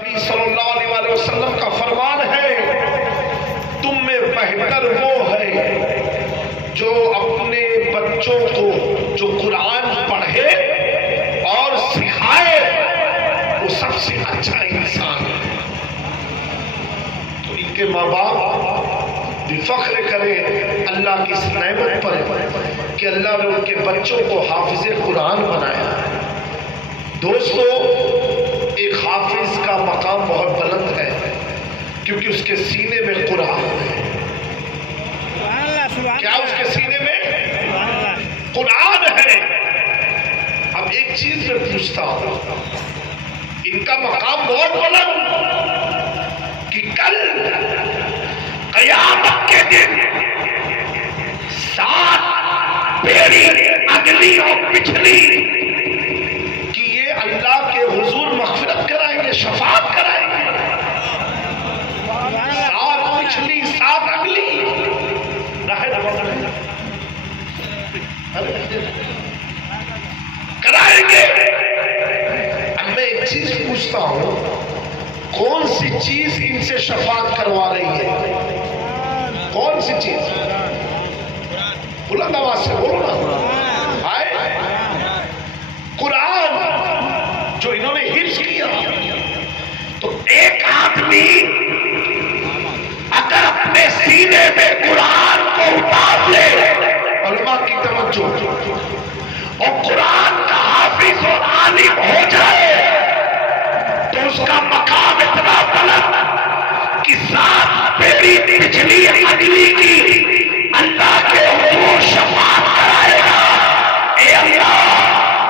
نبی صلی اللہ علیہ وسلم کا فرمان ہے، تم میں بہتر وہ ہے جو اپنے بچوں کو جو قرآن پڑھے اور سکھائے، وہ سب سے اچھا انسان ہے۔ تو ان کے ماں باپ بھی فخر کریں اللہ کی اس نعمت پر کہ اللہ نے ان کے بچوں کو حافظ قرآن بنایا۔ دوستو، ایک حافظ کا مقام بہت بلند ہے کیونکہ اس کے سینے میں قرآن ہے۔ کیا اس کے سینے میں قرآن ہے؟ اب ایک چیز میں پوچھتا ہوں، ان کا مقام بہت بلند کہ کل قیامت کے دن سات پیڑی اگلی اور پچھلی کہ یہ اللہ کے حضور مغفرت کرائیں گے، شفاعت کرائیں گے۔ سات پچھلی سات اگلی کرائیں گے۔ اب میں ایک چیز پوچھتا ہوں، کون سی چیز ان سے شفاعت کروا رہی ہے؟ کون سی چیز؟ بلند آواز سے بولو نا۔ قرآن جو انہوں نے حفظ کیا۔ تو ایک آدمی اگر اپنے سینے میں قرآن کو اتار لے، علماء کی توجہ، اور قرآن کا حافظ اور عالم ہو جائے تو اس کا مقام اتنا بلند کہ سات پیڑی پچھلی اگلی کی اللہ کے حضور شفاعت کرائے گا۔ اے اللہ،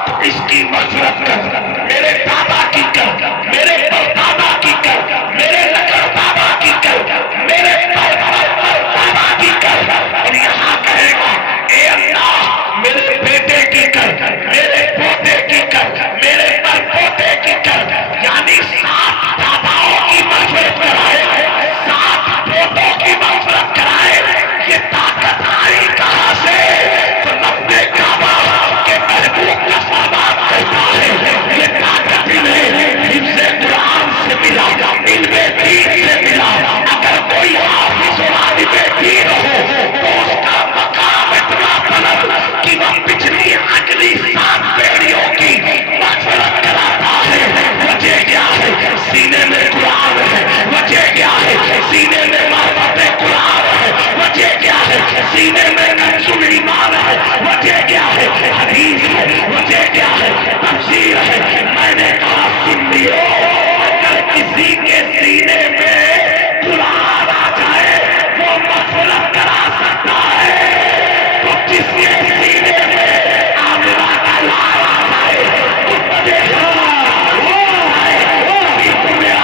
تو اس کی مغفرت کر، میرے دادا کی کر، میرے پردادا کی کر، میرے لکڑ دادا کی کر، میرے پردادا کی کر، اور یہاں کہے گا اے اللہ میرے بیٹے کی کر، میرے پوتے کی کر، میرے پر پوتے کی کر، یعنی سات داداؤں کی مغفرت کرائے، سات پوتوں کی مغفرت کرائے۔ یہ طاقت آئی کہاں سے؟ تو رب کعبہ کے محبوب کا فرمان کہتا ہے، یہ طاقت انہیں حفظ قرآن سے ملا، علم دین سے ملا۔ اگر کوئی حافظ اور عالم دین ہو تو اس کا مقام اتنا بلند کہ وہ پچھلی اگلی سات پیڑیوں کی مغفرت کراتا ہے۔ وجہ کیا ہے؟ سینے میں قرآن ہے۔ وجہ کیا ہے؟ سینے میں معرفت قرآن ہے۔ وجہ کیا ہے؟ سینے میں کنز ایمان ہے۔ وجہ کیا ہے؟ حدیث ہے۔ وجہ کیا ہے؟ تفسیر ہے۔ میں نے کہا سن لیو، اگر کسی کے سینے میں قرآن آ جائے وہ مغفرت کرا سکتا ہے، تو جس کے سینے میں آمنہ کا لال آ جائے تو بجے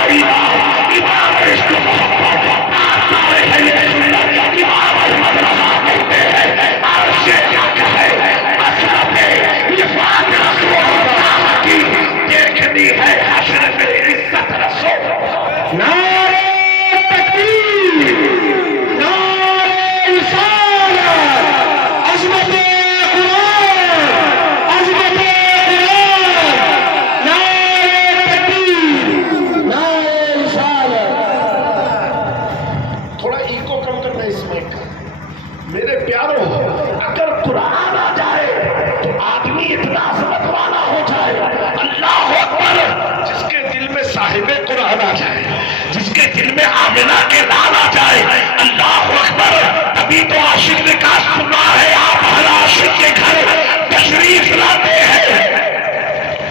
امام عشق محبت آثار ہے سنت، امام احمد رضا کہتے ہیں عرش کیا کہے، مسرت رفعت رسول اللہ کی دیکھنی ہے حشر میں عزت رسول۔ نعرہ تکبیر، نعرہ رسالت، عظمت قرآن، عظمت قرآن، نعرہ تکبیر، نعرہ رسالت۔ تھوڑا ایکو کم کرنا اس مائک کا۔ میرے پیارو، اگر قرآن آ جائے تو آدمی اتنا عظمت والا ہو جائے، اللہ اکبر، جس کے دل میں صاحب قرآن آ جائے، جس کے دل میں آمنہ کے لال آ جائے، اللہ اکبر۔ تبھی تو عاشق نے کہا سنا ہے آپ ہر عاشق کے گھر تشریف لاتے ہیں۔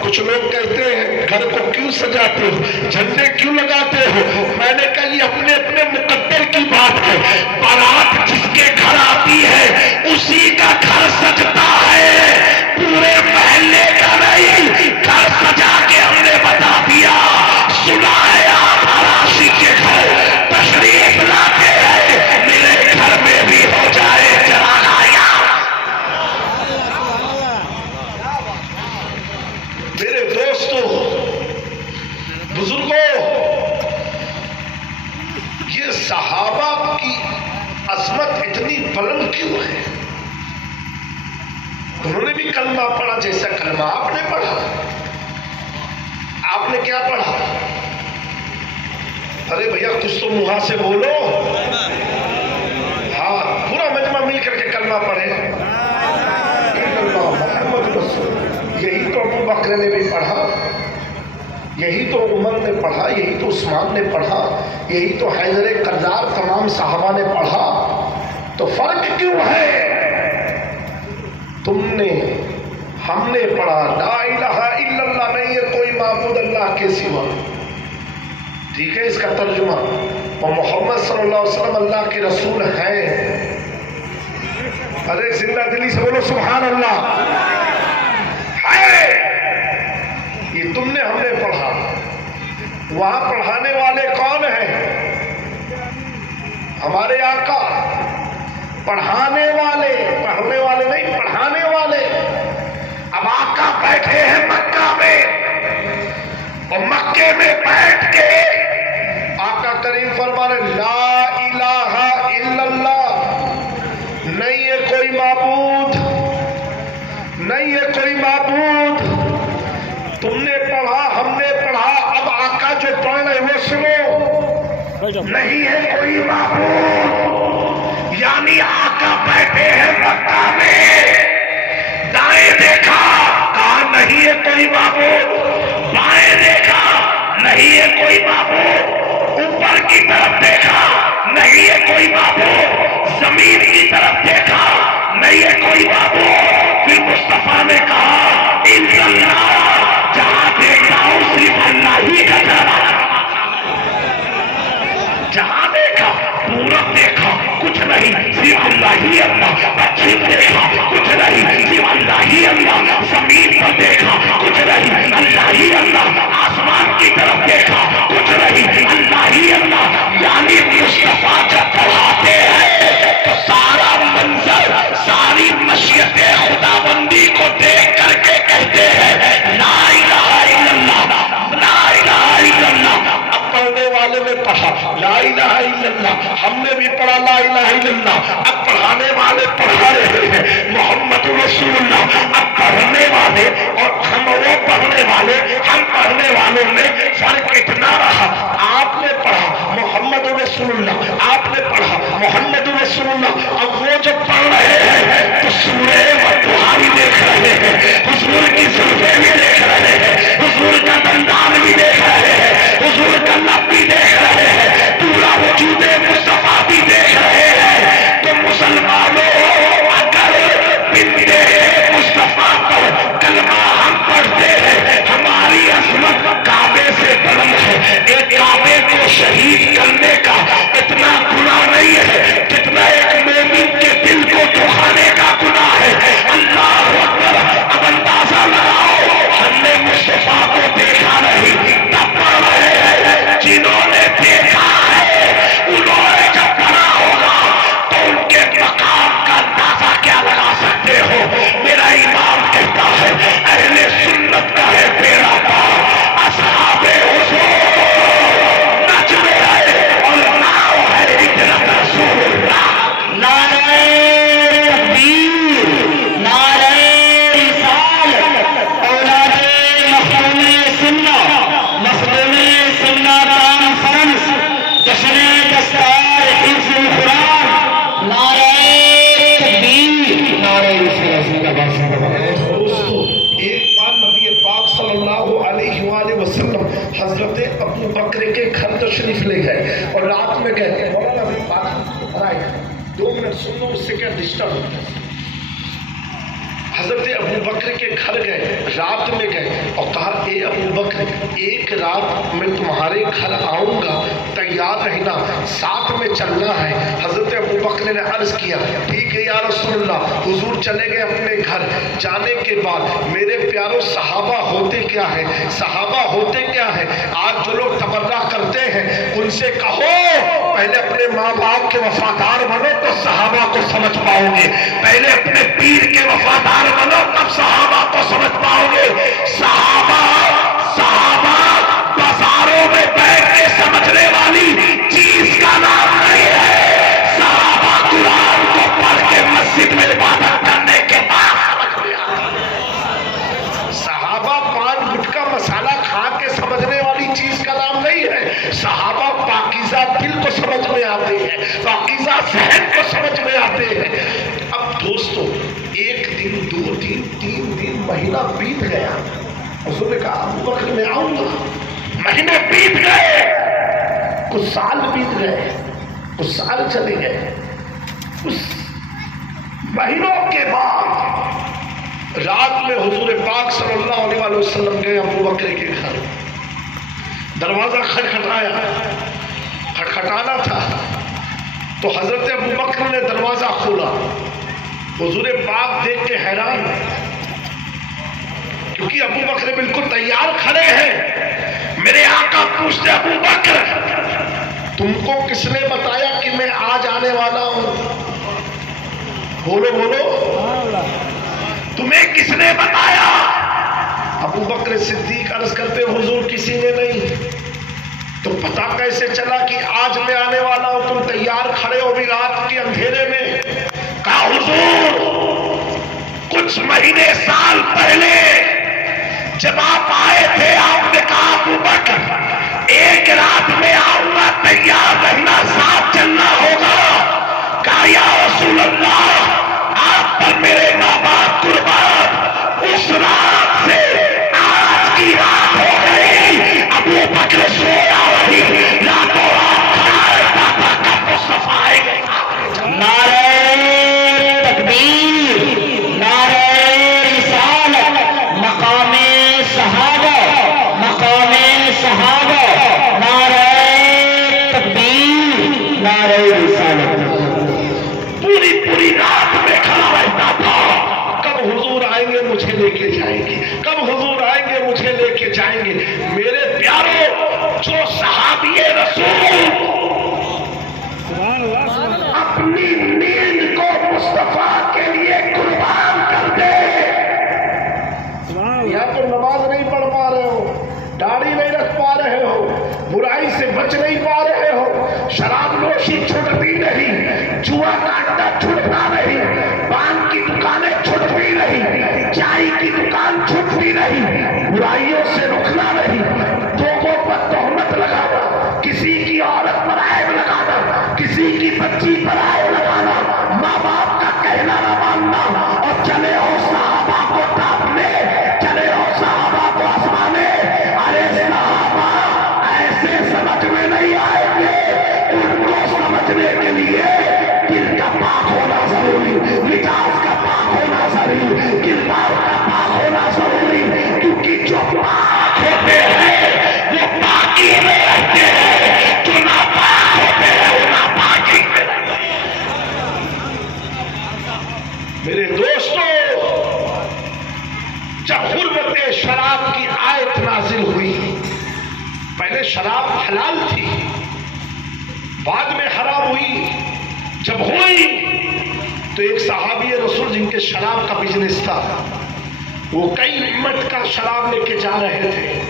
کچھ لوگ کہتے ہیں گھر کو کیوں سجاتے ہو، جھنڈے کیوں لگاتے ہو؟ میں نے کہا یہ اپنے اپنے مقدر کی بات ہے۔ بارات جس کے گھر آتی ہے اسی کا گھر سجتا ہے، پورے محلے کا نہیں۔ گھر سجا کے ہم نے بتا دیا، سنا ہے آپ ہر عاشق کے گھر تشریف لاتے ہیں، میرے گھر میں بھی ہو جائے چراغ آیا۔ میرے دوستو، بزرگوں، یہ صحابہ کی عظمت اتنی بلند کیوں ہے؟ انہوں نے بھی کلمہ پڑھا جیسا کلمہ آپ نے پڑھا۔ آپ نے کیا پڑھا؟ کچھ تو منہ سے بولو. ہاں پورا مجمع مل کر کے کلمہ پڑھے. محمد رسول. یہی تو ابو بکر نے بھی پڑھا, یہی تو عمر نے پڑھا, یہی تو عثمان نے پڑھا, یہی تو حیدر کرار تمام صحابہ نے پڑھا. تو فرق کیوں ہے؟ تم نے, ہم نے پڑھا لا الہ الا اللہ, نہیں ہے کوئی معبود اللہ کے سوا. ٹھیک ہے, اس کا ترجمہ. اور محمد صلی اللہ علیہ وسلم اللہ کے رسول ہیں. ارے زندہ دلی سے بولو سبحان اللہ. ہے یہ تم نے, ہم نے پڑھا. وہاں پڑھانے والے کون ہیں؟ ہمارے آقا. پڑھانے والے, پڑھنے والے نہیں, پڑھانے والے. اب آقا بیٹھے ہیں مکہ میں, اور مکے میں بیٹھ کے آقا کریم فرما رہے لا الہ الا اللہ, نہیں ہے کوئی معبود, نہیں ہے کوئی معبود. تم نے پڑھا, ہم نے پڑھا. اب آقا جو پڑھ رہے وہ سنو, نہیں ہے کوئی معبود, یعنی آقا بیٹھے ہیں مکہ میں, دائیں دیکھا کہا نہیں ہے کوئی معبود, بائیں دیکھا نہیں ہے کوئی معبود, اوپر کی طرف دیکھا نہیں ہے کوئی معبود, زمین کی طرف دیکھا نہیں ہے کوئی معبود. پھر مصطفیٰ نے کہا الا اللہ, جہاں دیکھا ہوں صرف اللہ ہی کا نام. جہاں دیکھا پورب دیکھا کچھ نہیں, صرف اللہ ہی اللہ. پچھم دیکھا کچھ نہیں, صرف اللہ ہی اللہ. زمین پر دیکھا کچھ نہیں, اللہ ہی اللہ. آسمان کی طرف دیکھا کچھ نہیں, اللہ ہی اللہ. یعنی مصطفیٰ جب پڑھاتے ہیں تو سارا منظر, ساری مشیت خدا بندی کو دیکھ کر کے کہتے ہیں لا الہ الا اللہ, لا الہ الا اللہ. اب پڑھنے والے نے پڑھا لا الہ الا اللہ, ہم نے بھی پڑھا لا الہ الا اللہ. اب پڑھانے والے پڑھا رہے ہیں محمد رسول اللہ. اب پڑھنے والے اور ہم وہ پڑھنے والے, ہم پڑھنے والوں میں فرق اتنا رہا. آپ نے پڑھا محمد رسول اللہ, آپ نے پڑھا محمد رسول اللہ. اب وہ جو پڑھ رہے ہیں تو سورہ والضحیٰ بھی دیکھ رہے ہیں, حضور کی زلفیں بھی دیکھ رہے ہیں, حضور کا دندان بھی دیکھ رہے ہیں, حضور کا لب بھی دیکھ رہے ہیں, پورا وجود مصطفیٰ بھی دیکھ رہے ہیں. تو مسلمانوں اگر بنتے مصطفیٰ پر کلمہ ہم پڑھتے ہیں, ہماری عظمت کعبے سے بلند ہے. ایک کعبے کو شہید کرنے کا اتنا گناہ نہیں ہے جتنا ایک مومن کے دل کو دکھانے کا گناہ ہے. اللہ اکبر. اب اندازہ لگاؤ, ہم نے مصطفیٰ کو دیکھا نہیں, تب پڑھ رہے ہیں. جنہوں نے دیکھا ہے انہوں نے جب پڑھا ہوگا تو ان کے مقام کا اندازہ کیا لگا سکتے ہو. میرا امام کہتا ہے اہل سنت کا ہے بیڑا پار, اصحاب حضور نچ رہے اور ناؤ ہے ہجرت رسول اللہ. نعرہ تکبیر, نعرہ رسالت, اولاد مفہوم سنت, مفہوم سنت کانفرنس, جشن دستار حفظ القرآن. نعرہ تکبیر, نعرہ رسالت. دوستو ایک بار نبی پاک صلی اللہ علیہ وآلہ وسلم حضرت ابو بکر کے گھر تشریف لے گئے اور رات میں گئے. مولانا ابھی بات 2 منٹ سن لو, اس سے کیا ڈسٹرب ہوتا ہے. حضرت ابو بکر کے گھر گئے, رات میں گئے اور کہا اے ابو بکر, ایک رات میں تمہارے گھر آؤں گا, تیار رہنا, ساتھ میں چلنا ہے. حضرت ابو بکر نے عرض کیا ٹھیک ہے یا رسول اللہ. حضور چلے گئے اپنے گھر. جانے کے بعد میرے پیاروں صحابہ ہوتے کیا ہے, صحابہ ہوتے کیا ہے. آج جو لوگ تبرہ کرتے ہیں ان سے کہو پہلے اپنے ماں باپ کے وفادار بنو تو صحابہ کو سمجھ پاؤ گے, پہلے اپنے پیر کے وفادار بنو تب صحابہ کو سمجھ پاؤ گے. صحابہ بازاروں میں بیٹھ کے سمجھنے والی چیز کا نام نہیں ہے. صحابہ قرآن کو پڑھ کے مسجد میں عبادت کرنے کے بعد سمجھ لیا. صحابہ پان گٹکا مسالہ کھا کے سمجھنے والی چیز کا نام نہیں ہے. صحابہ پاکیزہ دل کو سمجھ میں آتے ہیں، پاکیزہ ذہن کو سمجھ میں آتے ہیں۔ اب دوستو ایک دن، دو دن، تین دن، مہینہ بیت گیا، حضور نے کہا ابو بکر میں آؤں گا۔ مہینے بیت گئے، کچھ سال بیت گئے، کچھ سال چلے گئے، کچھ مہینوں کے بعد رات میں حضور پاک صلی اللہ علیہ وسلم گئے ابو بکر کے گھر۔ دروازہ کھٹکھٹایا، کھٹکھٹانا تھا تو حضرت ابو بکر نے دروازہ کھولا۔ حضور پاک دیکھ کے حیران، کیونکہ ابو بکر بالکل تیار کھڑے ہیں۔ میرے آقا پوچھتے ابو بکر تم کو کس نے بتایا کہ میں آج آنے والا ہوں؟ بولو بولو، تمہیں کس نے بتایا؟ ابو بکر صدیق عرض کرتے حضور کسی نے نہیں۔ تو پتا کیسے چلا کہ آج میں آنے والا ہوں؟ تم تیار کھڑے ہو بھی رات کے اندھیرے میں؟ کہا حضور کچھ مہینے سال پہلے جب آپ آئے تھے آپ نے کہا ابو بکر ایک رات میں آؤں گا، تیار رہنا، ساتھ چلنا ہوگا۔ کہا یا رسول اللہ آپ پر میرے ماں باپ قربان، اس رات سے آج کی رات ہو گئی۔ ابو بکر سویا وہی راتوں رات کھڑا رہتا تھا، کب وہ صفائی گئی۔ نعرہ تکبیر، نعرہ رسالت، مقام صحابہ، مقام صحابہ، نعرہ تکبیر، نعرہ رسالت۔ پوری رات میں کھڑا رہتا تھا، کب حضور آئیں گے مجھے لے کے جائیں گے، کب حضور آئیں گے مجھے لے کے جائیں گے۔ میرے پیاروں، جو صحابی رسول اپنی نیند کو مصطفیٰ کے لیے قربان کر دے، یا تو نماز نہیں پڑھ پا رہے ہو، داڑھی نہیں رکھ پا رہے ہو، برائی سے بچ نہیں پا رہے ہو، شراب نوشی چھٹتی نہیں، جوا کا اڈا چھٹتا نہیں، پان کی دکانیں چھٹتی نہیں، چائے کی دکان چھٹتی نہیں، برائیوں سے رکنا نہیں، لوگوں پر تہمت لگانا، کسی کی عورت پر عیب لگانا، کسی کی بچی پر عیب لگانا، ماں باپ کا کہنا نہ ماننا، اور چلے ہو صحابہ کو ڈانٹنے، چلے ہو صحابہ کو آزمانے۔ ارے صحابہ ایسے سمجھ میں نہیں آئیں گے، ان کو سمجھنے کے لیے دل کا پاک ہونا ضروری، مزاج کا پاک ہونا ضروری، کردار کا پاک ہونا ضروری، کیونکہ جو پاک ہوتے ہیں وہ پاکی میں رہتے ہیں، جو ناپاک ہوتے ہیں وہ ناپاکی میں رہتے ہیں۔ میرے دوستو، جب حرمت شراب کی آیت نازل ہوئی، پہلے شراب حلال تھی، بعد میں حرام ہوئی۔ جب ہوئی تو ایک صحابی رسول جن کے شراب کا بزنس تھا، وہ کئی مٹ کا شراب لے کے جا رہے تھے،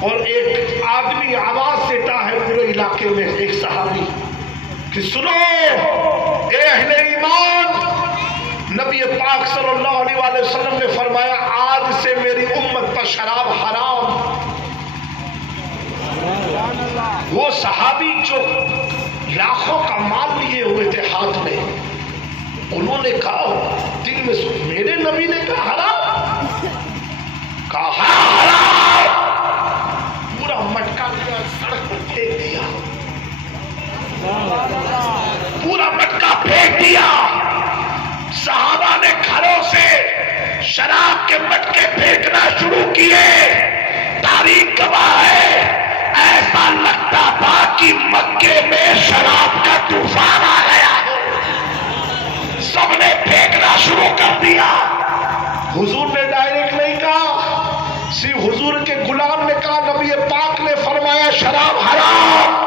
اور ایک آدمی آواز دیتا ہے پورے علاقے میں، ایک صحابی کہ سنو اے اہل ایمان، نبی پاک صلی اللہ علیہ وسلم نے فرمایا آج سے میری امت پر شراب حرام۔ وہ صحابی جو لاکھوں کا مال لیے ہوئے تھے ہاتھ میں، انہوں نے کہا دل میں میرے نبی نے کہا حرام، کہا حرام، پورا مٹکا لیا سڑک پر پھینک دیا، پورا مٹکا پھینک دیا۔ صحابہ نے گھروں سے شراب کے مٹکے پھینکنا شروع کیے۔ تاریخ گواہ ہے ایسا لگتا تھا کہ مکے میں شراب کا طوفان آ گیا، سب نے پھینکنا شروع کر دیا۔ حضور نے ڈائریکٹ نہیں کہا، صرف حضور کے غلام نے کہا، نبی پاک نے فرمایا شراب حرام،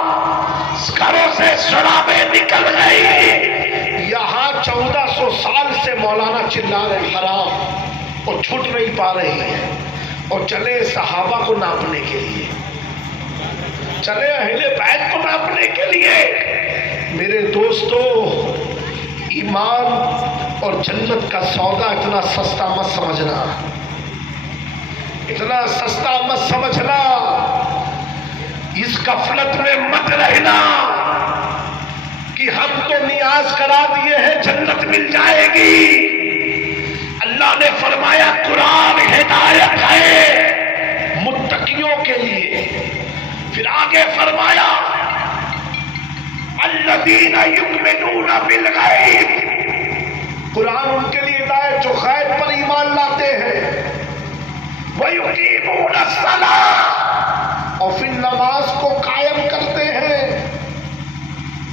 گھروں سے شرابیں نکل گئی۔ یہاں 1400 سال سے مولانا چلا رہے حرام، اور چھوٹ نہیں پا رہی ہے، اور چلے صحابہ کو ناپنے کے لیے، چلے اہل بیت کو ناپنے کے لیے۔ میرے دوستو، ایمان اور جنت کا سودا اتنا سستا مت سمجھنا، اتنا سستا مت سمجھنا۔ اس غفلت میں مت رہنا کہ ہم تو نیاز کرا دیے ہیں جنت مل جائے گی. اللہ نے فرمایا قرآن ہدایت ہے متقیوں کے لیے. پھر آگے فرمایا الذین یؤمنون بالغیب، قرآن ان کے لیے ہدایت جو غیب پر ایمان لاتے ہیں. وَيُقِيمُونَ الصَّلَاةَ، اور پھر نماز کو قائم کرتے ہیں.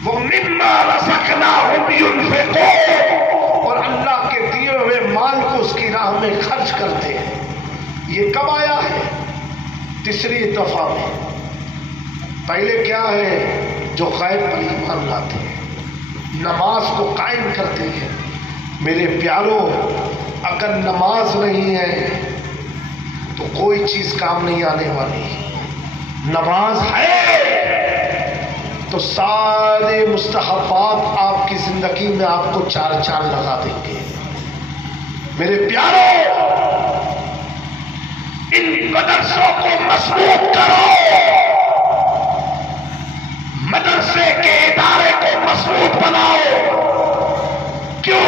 وَمِمَّا رَزَقْنَاهُمْ يُنْفِقُونَ، اور اللہ کے دیے ہوئے مال کو اس کی راہ میں خرچ کرتے ہیں. یہ کب آیا ہے؟ تیسری دفعہ میں. پہلے کیا ہے؟ جو غیب پر ایمان لاتے ہیں، نماز کو قائم کرتے ہیں. میرے پیاروں، اگر نماز نہیں ہے تو کوئی چیز کام نہیں آنے والی. نماز ہے تو سارے مستحبات آپ کی زندگی میں آپ کو چار چاند لگا دیں گے. میرے پیاروں، ان مدرسوں کو مضبوط کرو، مدرسے کے ادارے کو مضبوط بناؤ. کیوں؟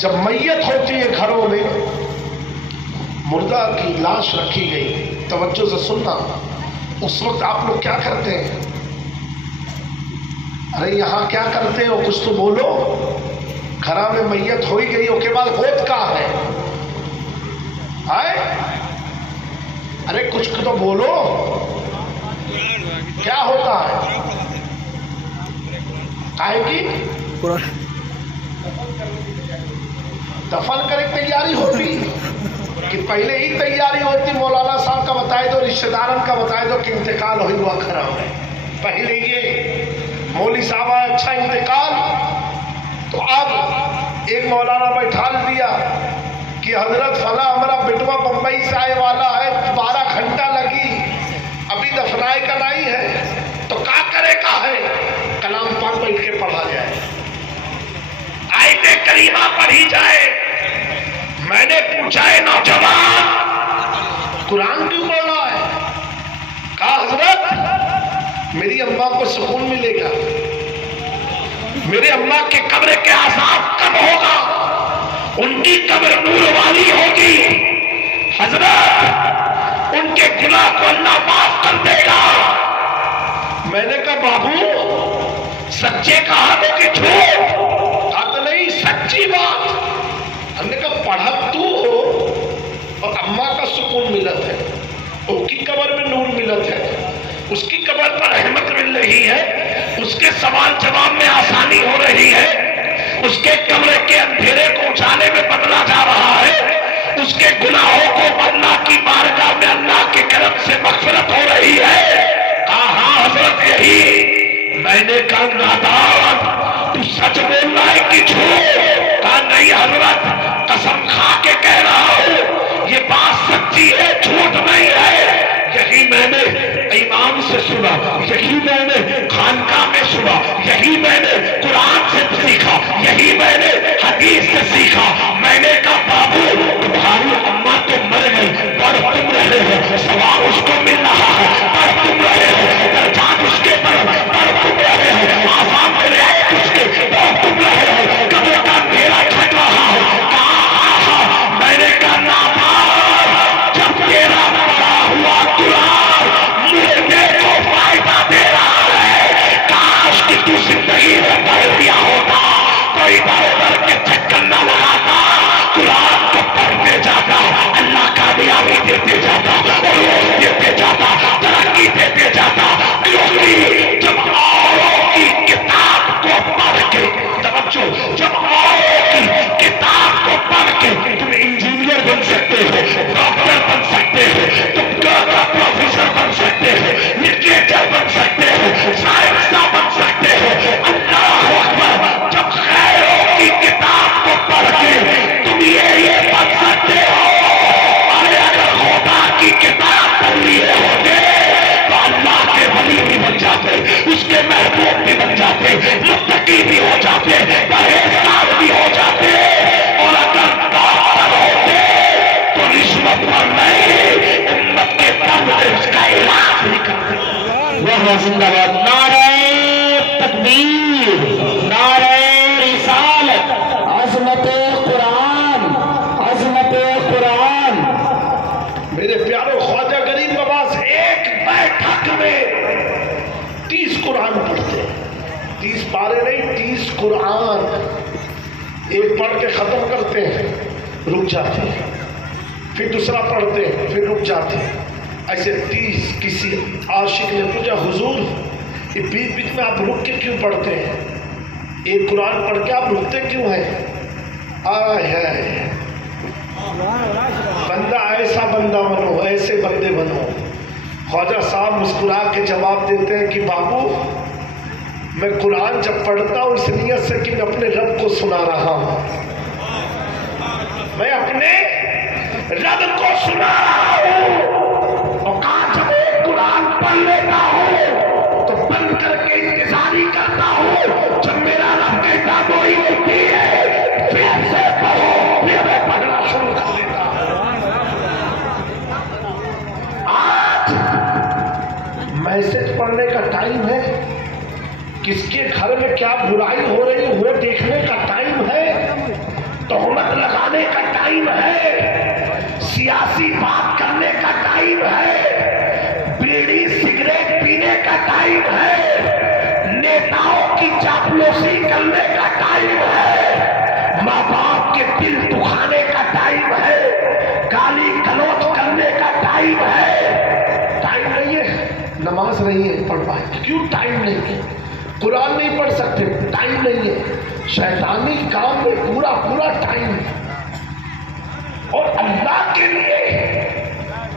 جب میت ہوتی ہے گھروں میں، مردہ کی لاش رکھی گئی، توجہ سے سننا، اس وقت آپ لوگ کیا کرتے ہیں؟ ارے یہاں کیا کرتے ہو؟ کچھ تو بولو. گھر میں میت ہوئی گئی، اس کے بعد ہوت کا ہے؟ ارے کچھ تو بولو، کیا ہوتا ہے؟ کائے کی دفن کرنے کی تیاری ہوتی کہ پہلے ہی تیاری ہوتی؟ مولانا صاحب کا بتائے دو، رشتہ داران کا بتائے دو کہ انتقال ہوئی ہوا کھڑا ہے. پہلے یہ مولوی صاحب آیا، اچھا انتقال، تو اب ایک مولانا بیٹھا دیا کہ حضرت فلاں ہمارا بیٹوا بمبئی سے آئے والا ہے، 12 گھنٹہ لگی، ابھی دفنائے کا نہیں ہے. تو کیا کرے کا ہے؟ کلام پاک بیٹھ کے پڑھا جائے، آیت کریمہ پڑھی جائے. میں نے پوچھا ہے نوجوان، قرآن کیوں پڑھ رہا ہے؟ کہا حضرت میری اماں کو سکون ملے گا، میرے اماں کے قبر کے عذاب کم ہوگا، ان کی قبر نور والی ہوگی. حضرت ان کے گناہ کو اللہ معاف کر دے گا. میں نے کہا بابو سچے کہا تو کہ جھوٹ؟ کہا تو نہیں، سچی بات. ہم نے کہا پڑھا تو ہو اور اماں کا سکون ملت ہے، اس کی قبر میں نور ملت ہے، اس کی قبر پر رحمت مل رہی ہے، اس کے سوال جواب میں آسانی ہو رہی ہے، اس کے کمرے کے اندھیرے کو اجالے میں بدلا جا رہا ہے، اس کے گناہوں کو اللہ کی بارگاہ میں اللہ کے کرم سے مغفرت ہو رہی ہے. کہا ہاں حضرت یہی. میں نے کہا نادان تو سچ بول رہا ہے کہ جھوٹ؟ کہا نہیں حضرت قسم کھا کے کہہ رہا ہوں یہ بات سچی ہے، جھوٹ نہیں ہے. یہی میں نے امام سے سنا، یہی میں نے خانقاہ میں سنا، یہی میں نے قرآن سے سیکھا، یہی میں نے حدیث سے سیکھا. میں نے کہا بابو تمہاری اماں تو مر گئی، پر تم رہے ہو، ثواب اس کو مل رہا ہے، پر تم رہے ہو، درجات اس کے پر تم رہے ہو، آسان میرے اس کے پر تم رہے ہو، قبر کا اندھیرا چھٹ رہا ہے. میں نے کہا نابار، جب تیرا پڑا ہوا قرآن مردے کو فائدہ دے رہا ہے، کاش کہ تو زندگی میں پڑھ دیا ہوتا، کوئی ادھر کے چکر نہ لگاتا، قرآن کو پڑھتے جاتا، اللہ کامیابی دیتے جاتا، روز دیتے جاتا، ترقی دیتے جاتا. کیونکہ جب اوروں کی کتاب کو پڑھ کے، توجہ، جب اوروں کی کتاب کو پڑھ کے تم انجینئر بن سکتے ہو، ڈاکٹر بن سکتے ہو، تم پروفیسر بن سکتے ہو، لٹریچر بن سکتے ہو، سائنسداں بن سکتے ہو. اللہ اکبر. جب غیروں کی وہ زندہ باد، نعرہ تکبیر، نعرہ رسالت، عظمت قرآن، عظمت قرآن۔ میرے پیارو، خواجہ غریب نواز ایک بیٹھک میں 30 قرآن پڑھتے ہیں، 30 پارے نہیں، 30 قرآن ایک پڑھ کے ختم کرتے ہیں، رک جاتے ہیں، پھر دوسرا پڑھتے ہیں، پھر رک جاتے ہیں، ایسے 30۔ کسی عاشق نے پوچھا حضور یہ بیچ بیچ میں آپ رک کے کیوں پڑھتے ہیں؟ ایک قرآن پڑھ کے آپ رکتے کیوں ہیں؟ آئے ہے بندہ، ایسا بندہ بنو، ایسے بندے بنو۔ خواجہ صاحب مسکرا کے جواب دیتے ہیں کہ بابو میں قرآن جب پڑھتا ہوں اس نیت سے کہ میں اپنے رب کو سنا رہا ہوں، میں اپنے رب کو سنا رہا ہوں۔ اور کہا جب ایک قرآن پڑھ لیتا ہوں تو بند کر کے انتظاری کرتا ہوں جب میرا رب کہتا کوئی ہوتی ہے پھر سے پڑھو، پھر میں پڑھنا شروع کر دیتا ہوں۔ آج میسج پڑھنے کا ٹائم ہے، کس کے گھر میں کیا برائی ہو رہی ہے وہ دیکھنے کا ٹائم ہے، تہمت لگانے کا ٹائم ہے، سیاسی بات کرنے کا ٹائم ہے، بیڑی سگریٹ پینے کا ٹائم ہے، نیتاؤں کی چاپلوسی کرنے کا ٹائم ہے، ماں باپ کے دل دکھانے کا ٹائم ہے، گالی گلوچ کرنے کا ٹائم ہے۔ ٹائم نہیں ہے، نماز نہیں ہے پڑھ پائے، کیوں ٹائم نہیں ہے؟ قرآن نہیں پڑھ سکتے، ٹائم نہیں ہے، شیطانی کام میں پورا پورا ٹائم ہے، اور اللہ کے لیے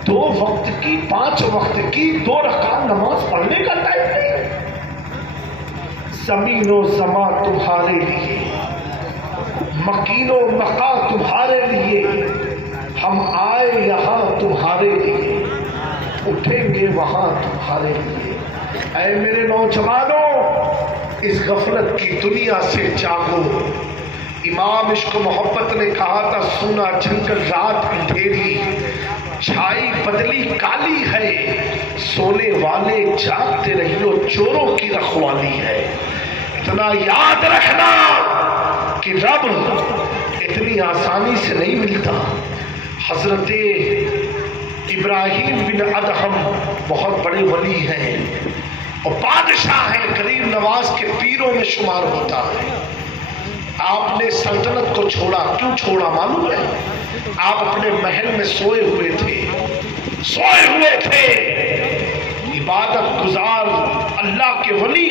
2 وقت کی 5 وقت کی 2 رکعت نماز پڑھنے کا ٹائم نہیں ہے۔ زمین و زمان تمہارے لیے، مکین و مقا تمہارے لیے، ہم آئے یہاں تمہارے لیے، اٹھیں گے وہاں تمہارے لیے۔ اے میرے نوجوانوں، اس غفلت کی دنیا سے جاگو۔ امام عشق و محبت نے کہا تھا سونا جنگل رات اندھیری، چھائی بدلی کالی ہے، سونے والے جاگتے رہیو چوروں کی رکھوالی ہے۔ اتنا یاد رکھنا کہ رب اتنی آسانی سے نہیں ملتا۔ حضرت ابراہیم بن ادہم بہت بڑے ولی ہیں اور بادشاہ ہیں، غریب نواز کے پیروں میں شمار ہوتا ہے۔ آپ نے سلطنت کو چھوڑا، کیوں چھوڑا معلوم ہے؟ آپ اپنے محل میں سوئے ہوئے تھے، عبادت گزار اللہ کے ولی